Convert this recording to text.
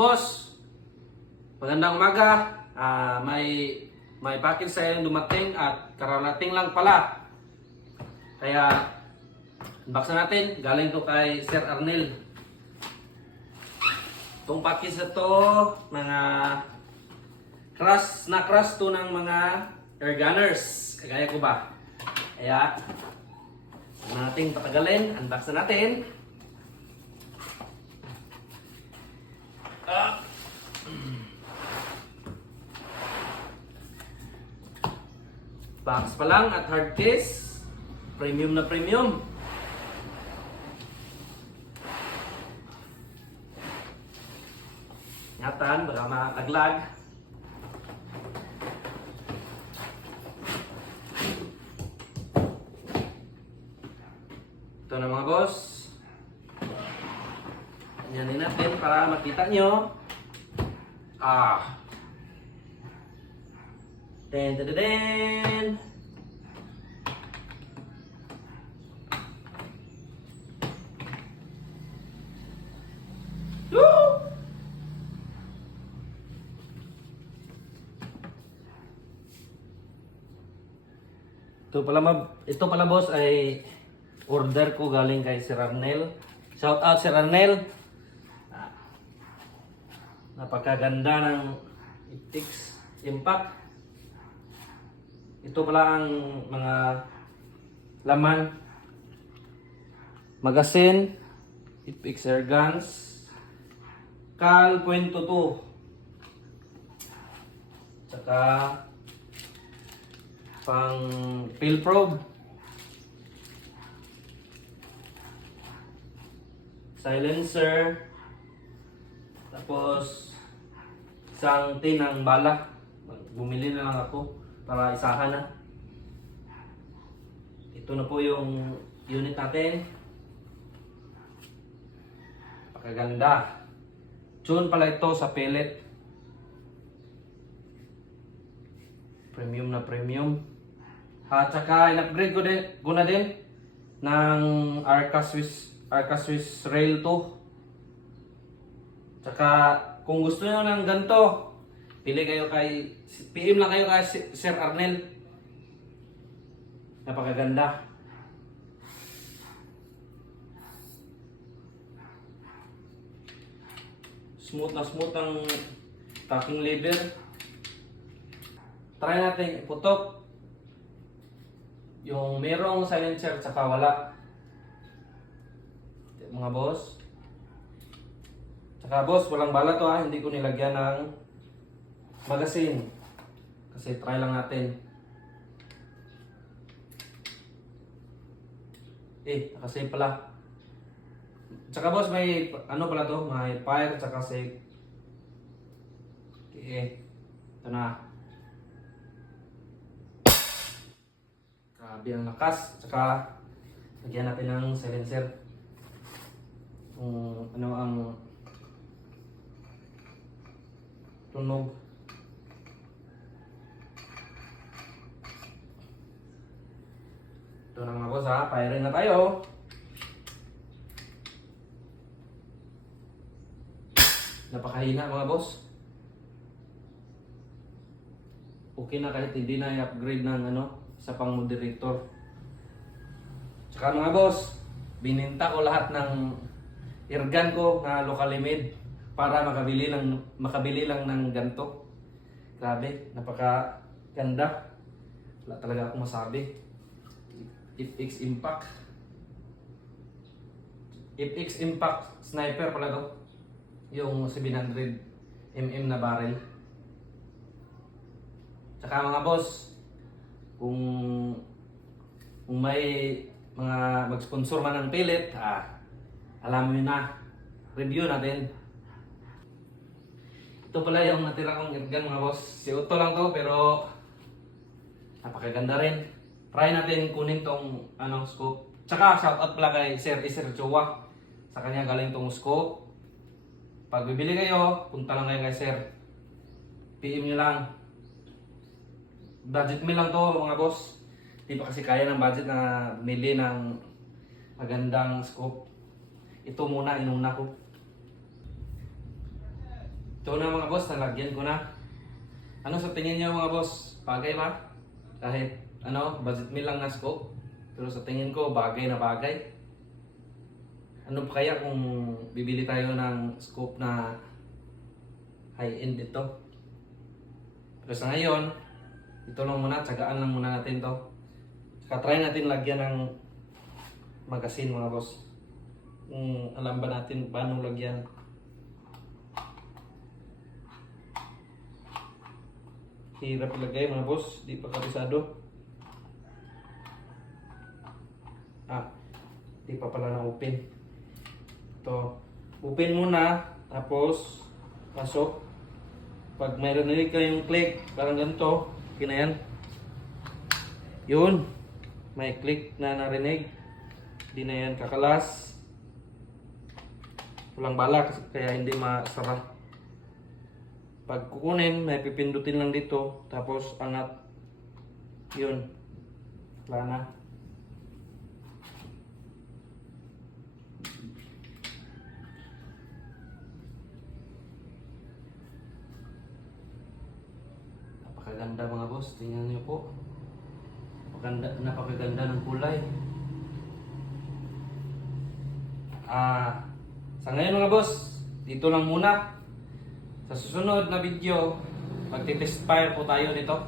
Boss, magandang umaga. May package sa yung dumating at kararating lang pala. Kaya unboxing natin. Galing to kay Sir Arnel. Itong package na to, mga crush to ng mga air gunners. Kagaya ko ba? Kaya nating patagalin. Unboxing natin. Box pa lang at hard case. Premium na premium. Ingatan, baka makaglag. Ito na mga boss. Ganyanin natin para makita nyo. Den den den. Ito pala boss ay order ko galing kay Sir Arnel. Shout out Sir Arnel. Napakaganda ng Ipix Impact. Ito pala ang mga laman. Magazine, Ipix Air Guns, Cal .2, tsaka pang field probe, silencer, tapos isang tin ng bala. Bumili na lang ako para isahan na. Ito na po yung unit natin. Pakaganda. Tune pala ito sa pellet. Premium na premium. At saka in-upgrade ko na din ng Arca Swiss Rail 2. Tsaka kung gusto nyo ng ganito, PM lang kayo kay Sir Arnel. Napakaganda. Smooth ang tacking lever. Try natin iputok yung merong silencer tsaka wala. Mga boss. Tsaka boss, walang bala to ha. Hindi ko nilagyan ng magazine. Kasi try lang natin. Nakasave pala. Tsaka boss, may ano pala to? May fire tsaka save. Okay. Ito na. Grabe ang lakas. Tsaka lagyan natin ng silencer. Kung ano ang tunog. Ito na mga boss ha, firing na tayo. Napakahina mga boss. Okay na kahit hindi na i-upgrade ng sa pang moderator. Tsaka mga boss, bininta ko lahat ng airgun ko na locally made para makabili lang ng ganito. Grabe, napakaganda. Wala talaga akong masabi. Ipix Impact. Ipix Impact Sniper pala to. Yung 700mm na barrel. Tsaka mga boss, kung may mga mag-sponsor man ng pellet, alam mo na, review natin. Ito pala yung natira kong airgun mga boss. Si Otto lang to pero napakaganda rin. Try natin kunin tong scope. Tsaka shoutout pala kay Sir Chowa. Sa kanya galing tong scope. Pag bibili kayo, punta lang kayo kay Sir. PM nyo lang. Budget meal lang to mga boss. Di pa kasi kaya ng budget na bumili ng magandang scope. Ito muna inuna ko. Ito na mga boss, nalagyan ko na. Ano sa tingin niyo mga boss? Bagay ba? Kahit budget meal lang na scope. Pero sa tingin ko, bagay na bagay. Ano pa kaya kung bibili tayo ng scope na high-end dito? Pero sa ngayon, ito lang muna, tsagaan lang muna natin to. Saka try natin lagyan ng magasin mga boss. Alam ba natin paano lagyan? Hirap ilagay mga boss, di pa kabisado. Di pa pala na open. Ito, open muna, tapos pasok. Pag mayroon nila kayong click, parang ganito, okay na yan. Yun, may click na narinig. Di na yan kakalas. Walang bala kaya hindi masara. Pag kukunin, may pipindutin lang dito, tapos angat. Yun. Wala na. Napakaganda mga boss, tingnan niyo po. Napakaganda ng kulay. Sa ngayon mga boss, dito lang muna. Sa susunod na video, magti-test fire po tayo nito.